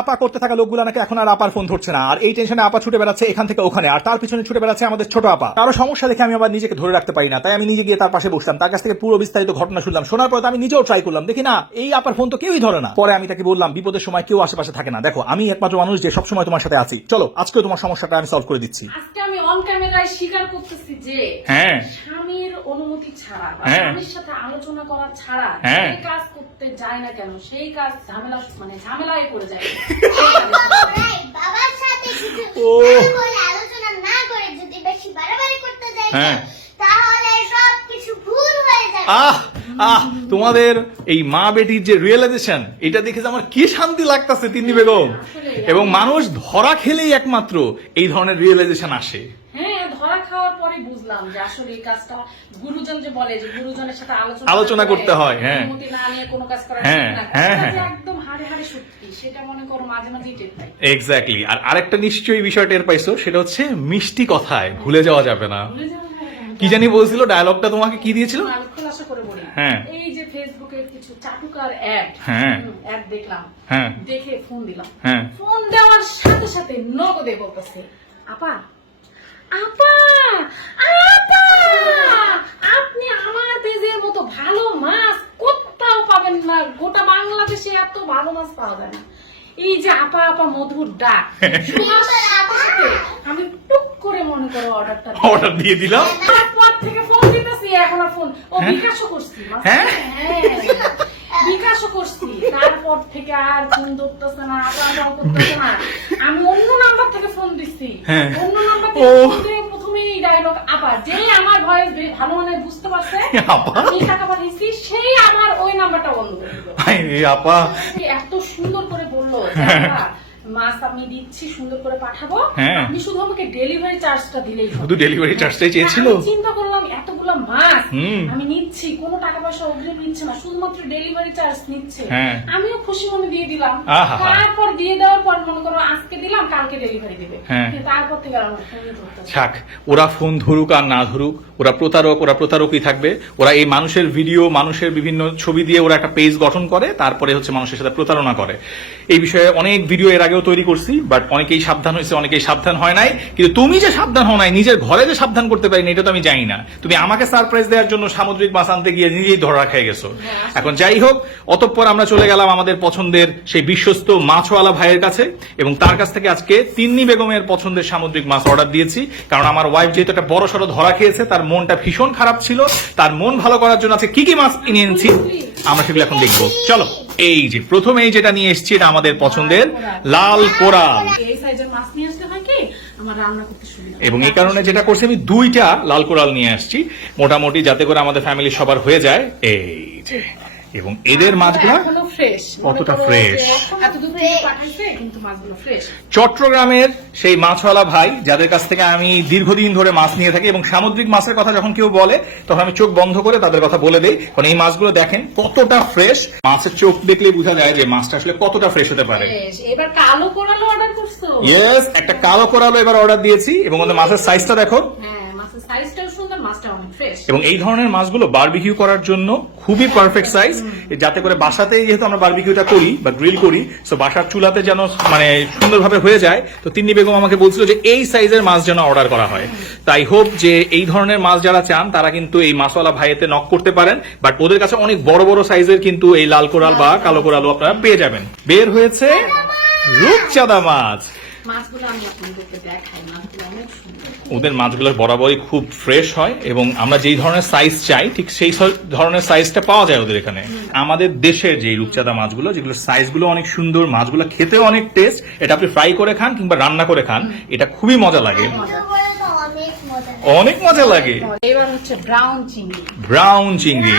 আপা করতে থাকা লোকগুলো নাকি এখন আর আপার ফোন ধরছে না, আর এই টেনশনে আপা ছুটে বেড়াচ্ছে এখান থেকে ওখানে, আর তার পিছনে ছুটে বেড়াচ্ছে আমাদের ছোট আপা। কারো সমস্যা দেখে আমি আবার নিজেকে ধরে রাখতে পারি না, তাই আমি নিজে গিয়ে তার পাশে বসলাম, তার কাছ থেকে পুরো বিস্তারিত ঘটনা শুনলাম। শোনার পর আমি নিজেও ট্রাই করলাম, দেখি না এই আপার ফোন তো কেউই ধরে না। পরে আমি তাকে বললাম, বিপদের সময় কেউ আশেপাশে থাকে না, দেখো আমি একমাত্র মানুষ যে সবসময় তোমার সাথে আছি, চলো আজকেও তোমার সমস্যাটা আমি সলভ করে দিচ্ছি। আজকে আমি অন ক্যামেরায় স্বীকার করতেছি যে হ্যাঁ স্বামীর অনুমতি ছাড়া বা হ্যাঁ স্বামীর সাথে আলোচনা করা ছাড়া হ্যাঁ যে কাজ করতে যায় না কেন সেই কাজ ঝামেলায় পড়ে যায়। বাবার সাথে কিছু ও বলে আলোচনা না করে যদি বেশি বাড়াবাড়ি করতে যাই হ্যাঁ তাহলে সব কিছু ভুল হয়ে যাবে। তোমাদের এই মা বেটির যে রিয়েলাইজেশন, এটা দেখে যে আমার কি শান্তি লাগতেছে তিন্নি বেগম। এবং মানুষ ধরা খেলেই একমাত্র এই ধরনের রিয়েলাইজেশন আসে। হ্যাঁ, ধরা খাওয়ার পরে বুঝলাম যে আসলে এই কাজটা গুরুজন যে বলে যে গুরুজনের সাথে আলোচনা করতে হয়। হ্যাঁ, অনুমতি না নিয়ে কোনো কাজ করা হ্যাঁ, ঠিক না। হ্যাঁ, এটা যে হ্যাঁ। একদম হাড়ে হাড়ে সত্যি, সেটা মনে করো মাঝে মাঝেই টের পাই। এক্স্যাক্টলি। আর আরেকটা নিশ্চয়ই বিষয় টের পাইছো, সেটা হচ্ছে মিষ্টি কথায় ভুলে যাওয়া যাবে না। ভুলে যাওয়া যায় না। কি জানি বলছিল, ডায়লগটা তোমাকে কি দিয়েছিল? আমি খোলাসা করে বলি। হ্যাঁ। এই যে ফেসবুকের কিছু চাটুকার অ্যাড হ্যাঁ। অ্যাড দেখলাম, হ্যাঁ। দেখে ফোন দিলাম। হ্যাঁ। ফোন দেওয়ার সাথে সাথে নগদে বলতেছে, আপা আপা আপা আপনি আমার পেজের মতো ভালো মাছ কোথাও পাবেন না, গোটা বাংলাদেশে এত ভালো মাছ পাওয়া যায় না। এই যে আপা আপা মধুর ডাক, শোনার সাথে সাথে আমি টুক করে মনে করো অর্ডার দিয়ে দিলাম। তারপর থেকে ফোন দিতেছি, এখন আর ফোন বিকাশও করছি। হ্যাঁ? বিকাশও করছি, তারপর থেকে আর ফোন ধরতেছে না, আবার করতেছে না। আমি অন্য নাম্বার থেকে ফোন দিচ্ছি, হ্যাঁ। অন্য নাম্বার থেকে ফোন দিয়ে প্রথমেই ডায়লগ আপা, যেই আমার ভয়েস ভালো মানে বুঝতে পারছে আপা? আমি টাকা পাঠিয়েছি, সেই আমার ওই নাম্বারটা বন্ধ করে দিল। আপা এত সুন্দর করে বললো যে, আপা, মাছ আমি দিচ্ছি, সুন্দর করে পাঠাবো, হ্যাঁ। আপনি শুধু আমাকে ডেলিভারি চার্জটা দিলেই হবে। শুধু ডেলিভারি চার্জটাই চেয়েছিল। আমি চিন্তা করলাম এতগুলো মাছ হুম। আমি নিচ্ছি, কোনো টাকা পয়সা অগ্রিম নিচ্ছে না, শুধুমাত্র ডেলিভারি চার্জ নিচ্ছে। হ্যাঁ। আমিও খুশি মনে দিয়ে দিলাম। আহা। তারপর দিয়ে দেওয়ার পর মনে করো আজকে দিলাম, কালকে ডেলিভারি দেবে। হ্যাঁ। তারপর থেকে আর আমার ফোনই ধরতে হচ্ছে না। থাক, ওরা ফোন ধরুক আর না ধরুক, ওরা প্রতারক, ওরা প্রতারকই থাকবে। ওরা এই মানুষের ভিডিও, মানুষের বিভিন্ন ছবি দিয়ে ওরা একটা পেজ গঠন করে, তারপরে হচ্ছে মানুষের সাথে প্রতারণা করে। এই বিষয়ে অনেক ভিডিও এর আগেও তৈরি করছি, বাট অনেকেই সাবধান হয়েছে, অনেকেই সাবধান হয় নাই। কিন্তু তুমি যে সাবধান হও নাই, নিজের ঘরে যে সাবধান করতে পারিনি, এটা তো আমি জানি না। তুমি আমাকে সারপ্রাইজ দেওয়ার জন্য সামুদ্রিক মাছ আনতে গিয়ে নিজেই ধরা খেয়ে গেছো। এখন যাই হোক, অতঃপর আমরা চলে গেলাম আমাদের পছন্দের সেই বিশ্বস্ত মাছওয়ালা ভাইয়ের কাছে, এবং তার কাছ থেকে আজকে তিন্নি বেগমের পছন্দের সামুদ্রিক মাছ অর্ডার দিয়েছি। কারণ আমার ওয়াইফ যেহেতু একটা বড় সড়ো ধরা খেয়েছে, তার মনটা ভীষণ খারাপ ছিল। তার মন ভালো করার জন্য আজকে কি কি মাছ কিনে এনেছি আমরা সেগুলো এখন দেখবো। চলো, এই যে প্রথমেই যেটা নিয়ে এসেছি, এটা আমাদের পছন্দের লাল কোরাল। এই সাইজের মাছ নিয়ে আসতে হয় কি আমার রান্না করতে সুবিধা। এবং এই কারণে যেটা করছি, আমি 2টা লাল কোরাল নিয়ে আসছি, মোটামুটি যাতে করে আমাদের ফ্যামিলি সবার হয়ে যায়। এই যে, এবং এদের মাছগুলো এখনো ফ্রেশ, কতটা fresh। এত দূর থেকে পাঠাইছে কিন্তু মাছগুলো ফ্রেশ। চট্টগ্রামের সেই মাছওয়ালা ভাই, যাদের কাছ থেকে আমি দীর্ঘদিন ধরে মাছ নিয়ে থাকি, এবং সামুদ্রিক মাছের কথা যখন কেউ বলে তখন আমি চোখ বন্ধ করে তাদের কথা বলে দেই, কারণ এই মাছগুলো দেখেন কতটা ফ্রেশ। মাছের চোখ দেখলে বোঝা যায় যে মাছটা আসলে কতটা ফ্রেশ হতে পারে। এবার কালো কোরালও অর্ডার করছো? ইয়েস, একটা কালো কোরালও এবার অর্ডার দিয়েছি, এবং ওদের মাছের সাইজটা দেখো। হ্যাঁ, মাছের সাইজটাও সুন্দর, মাছটা অনেক ফ্রেশ। এবং এই ধরনের মাছগুলো বারবিকিউ করার জন্য খুবই পারফেক্ট সাইজ, যাতে করে বাসাতে যেহেতু আমরা বারবিকিউটা করি বা গ্রিল করি, সো বাসার চুলাতে যেন মানে সুন্দরভাবে হয়ে যায়। তো তিন্নি বেগম আমাকে বলছিল যে এই সাইজের মাছ যেন অর্ডার করা হয়। তাই হোপ যে এই ধরনের মাছ যারা চান তারা কিন্তু এই মাছওয়ালা ভাইয়েতে নক করতে পারেন, বাট ওদের কাছে অনেক বড় বড় সাইজের কিন্তু এই লাল কোরাল বা কালো কোরালও আপনারা পেয়ে যাবেন। বের হয়েছে রূপচাঁদা মাছ। মাছগুলো আমি আপনাদেরকে দেখাই, মাছগুলো অনেক সুন্দর। ওদের মাছগুলো বরাবরই খুব ফ্রেশ হয়, এবং আমরা যেই ধরনের সাইজ চাই ঠিক সেই ধরনের সাইজটা পাওয়া যায় ওদের এখানে। আমাদের দেশের যে রূপচাঁদা মাছগুলো, যেগুলো সাইজগুলো অনেক সুন্দর, মাছগুলো খেতেও অনেক টেস্ট, এটা আপনি ফ্রাই করে খান কিংবা রান্না করে খান, এটা খুবই মজা লাগে, অনেক মজা অনেক মজা লাগে। এবার হচ্ছে ব্রাউন চিংড়ি। ব্রাউন চিংড়ি,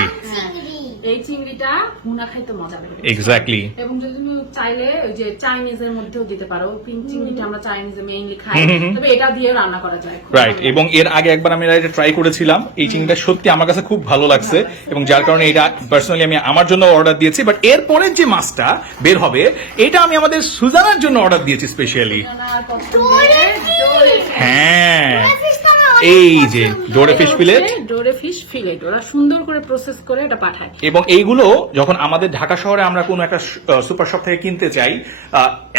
এই চিংড়িটা ভুনা খাইতে মজা লাগে। এক্স্যাক্টলি। এবং যদি তুমি চাইলে ওই যে চাইনিজের মধ্যেও দিতে পারো, পিঙ্ক চিংড়িটা আমরা চাইনিজে মেইনলি খাই, তবে এটা দিয়ে রান্না করা যায়। রাইট। এবং এর আগে একবার আমি এটা ট্রাই করেছিলাম, এই চিংড়িটা সত্যি আমার কাছে খুব ভালো লাগছে, এবং যার কারণে এটা পার্সোনালি আমি আমার জন্য অর্ডার দিয়েছি। বাট এরপরের যে মাছটা বের হবে, এটা আমি আমাদের সুজানার জন্য অর্ডার দিয়েছি স্পেশালি। হ্যাঁ, এই যে ডোরে ফিশ ফিলেট, ডোরে ফিশ ফিলেট ওরা সুন্দর করে প্রসেস করে এটা পাঠায়। এবং এইগুলো যখন আমাদের ঢাকা শহরে আমরা কোনো একটা সুপার শপ থেকে কিনতে চাই,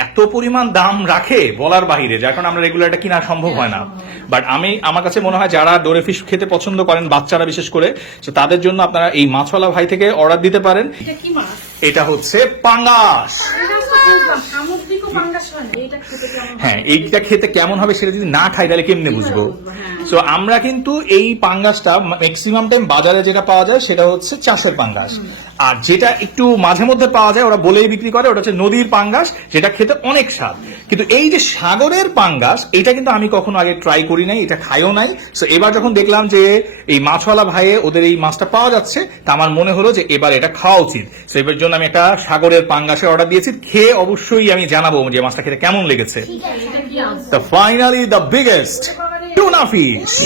এত পরিমাণ দাম রাখে বলার বাহিরে, যার কারণে আমরা রেগুলার এটা কিনা সম্ভব হয় না। বাট আমার কাছে মনে হয় যারা ডোরে ফিশ খেতে পছন্দ করেন, বাচ্চারা বিশেষ করে, তো তাদের জন্য আপনারা এই মাছওয়ালা ভাই থেকে অর্ডার দিতে পারেন। এটা কি মাছ? এটা হচ্ছে পাঙ্গাস। সামুদ্রিক পাঙ্গাস হয় না, এটা খেতে কেমন? হ্যাঁ, এইটা খেতে কেমন হবে সেটা যদি না খাই তাহলে কেমনে বুঝবো? সো আমরা কিন্তু এই পাঙ্গাসটা ম্যাক্সিমাম টাইম বাজারে যেটা পাওয়া যায় সেটা হচ্ছে চাষের পাঙ্গাস, আর যেটা একটু মাঝে মধ্যে পাওয়া যায় ওরা বলেই বিক্রি করে ওটা হচ্ছে নদীর পাঙ্গাস, যেটা খেতে অনেক স্বাদ। কিন্তু এই যে সাগরের পাঙ্গাস, এটা কিন্তু আমি কখনো আগে ট্রাই করি নাই, এটা খাইও নাই। সো এবার যখন দেখলাম যে এই মাছওয়ালা ভাইয়ে ওদের এই মাছটা পাওয়া যাচ্ছে, তা আমার মনে হলো যে এবার এটা খাওয়া উচিত। সো এবার জন্য আমি একটা সাগরের পাঙ্গাসের অর্ডার দিয়েছি, খেয়ে অবশ্যই আমি জানাবো যে মাছটা খেতে কেমন লেগেছে। ঠিক আছে। এটা কি আছে? The finally the biggest tuna fish.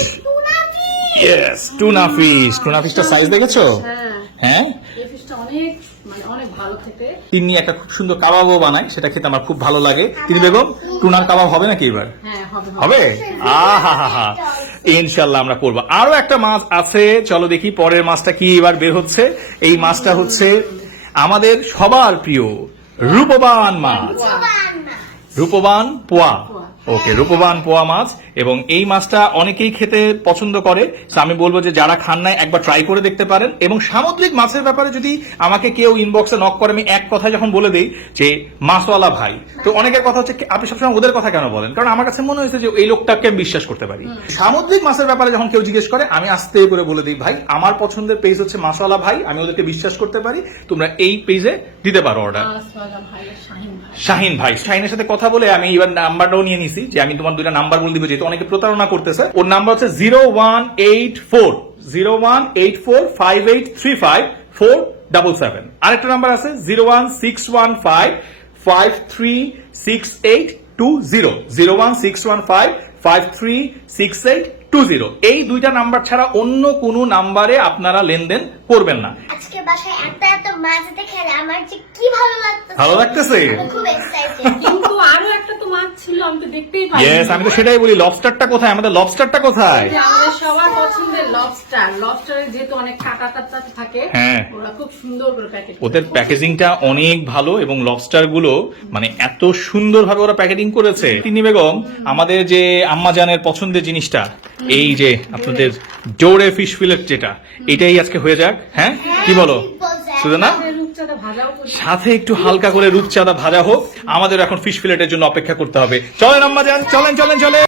Yes, tuna fish. Tuna fishটা সাইজ দেখেছো? হ্যাঁ, হ্যাঁ, এই ফিশটা অনেক মানে অনেক ভালো খেতে। তিনি একটা খুব সুন্দর কাবাবও বানায়, সেটা খেতে আমার খুব ভালো লাগে। তিনি বেগম, টুনার কাবাব হবে নাকি এবার? হ্যাঁ, হবে হবে? আহা হা হা, ইনশাল্লাহ আমরা করবো। আরো একটা মাছ আছে, চলো দেখি পরের মাছটা কি এবার বের হচ্ছে। এই মাছটা হচ্ছে আমাদের সবার প্রিয় রূপবান মাছ, জবান না। রূপবান পোয়া। ওকে, রূপবান পোয়া মাছ, এবং এই মাছটা অনেকেই খেতে পছন্দ করে। তো আমি বলবো যে যারা খান নাই একবার ট্রাই করে দেখতে পারেন। এবং সামুদ্রিক মাছের ব্যাপারে যদি আমাকে কেউ ইনবক্সে নক করে, আমি এক কথা যখন বলে দিই যে মাছওয়ালা ভাই, তো অনেকের কথা হচ্ছে আপনি সবসময় ওদের কথা কেন বলেন? কারণ আমার কাছে মনে হয়েছে যে এই লোকটাকে আমি বিশ্বাস করতে পারি। সামুদ্রিক মাছের ব্যাপারে যখন কেউ জিজ্ঞেস করে, আমি আস্তে করে বলে দিই, ভাই আমার পছন্দের পেজ হচ্ছে মাছওয়ালা ভাই, আমি ওদেরকে বিশ্বাস করতে পারি, তোমরা এই পেজে দিতে পারো অর্ডার। মাছওয়ালা ভাই শাহিন ভাই। শাহিন ভাই, শাহিনের সাথে কথা বলে আমি এবার নাম্বারটাও নিয়ে নিছি, যে আমি তোমার দুইটা নাম্বার বলে দিব, যেহেতু অনেকে প্রতারণা করতেছে। ওর নাম্বার হচ্ছে 0184 আরেকটা নাম্বার আছে 01615536820 এই দুইটা নাম্বার ছাড়া অন্য কোনো নাম্বারে আপনারা লেনদেন করবেন না। আজকে বাসায় এত মাছ দেখে আমার যে কি ভালো লাগতেছে। ভালো লাগতেছে? আমি খুব এক্সাইটেড। কিন্তু আরো একটা তো মাছ ছিল, আমি তো দেখতেই পাইনি। ইয়েস, আমি তো সেটাই বলি, লবস্টারটা কোথায়? আমাদের লবস্টারটা কোথায়? যে আমাদের সবার পছন্দের লবস্টার, লবস্টারের যেহেতু অনেক কাটা টাটা থাকে, হ্যাঁ। ওরা খুব সুন্দর করে প্যাকেট ওদের প্যাকেজিংটা অনেক ভালো, এবং লবস্টার গুলো মানে এত সুন্দরভাবে ওরা প্যাকেজিং করেছে। তিনি বেগম, আমাদের যে আম্মাজানের পছন্দের জিনিসটা, এই যে আপনাদের ডোরে ফিশ ফিলেট, যেটা এটাই আজকে হয়ে যাক। হ্যাঁ, কি বলো সুজানা? রূপচাঁদা ভাজাও করছে। সাথে একটু হালকা করে রূপচাঁদা ভাজা হোক। আমাদের এখন ফিশ ফিলেটের জন্য অপেক্ষা করতে হবে। চলেন আম্মাজান, চলেন চলেন চলেন।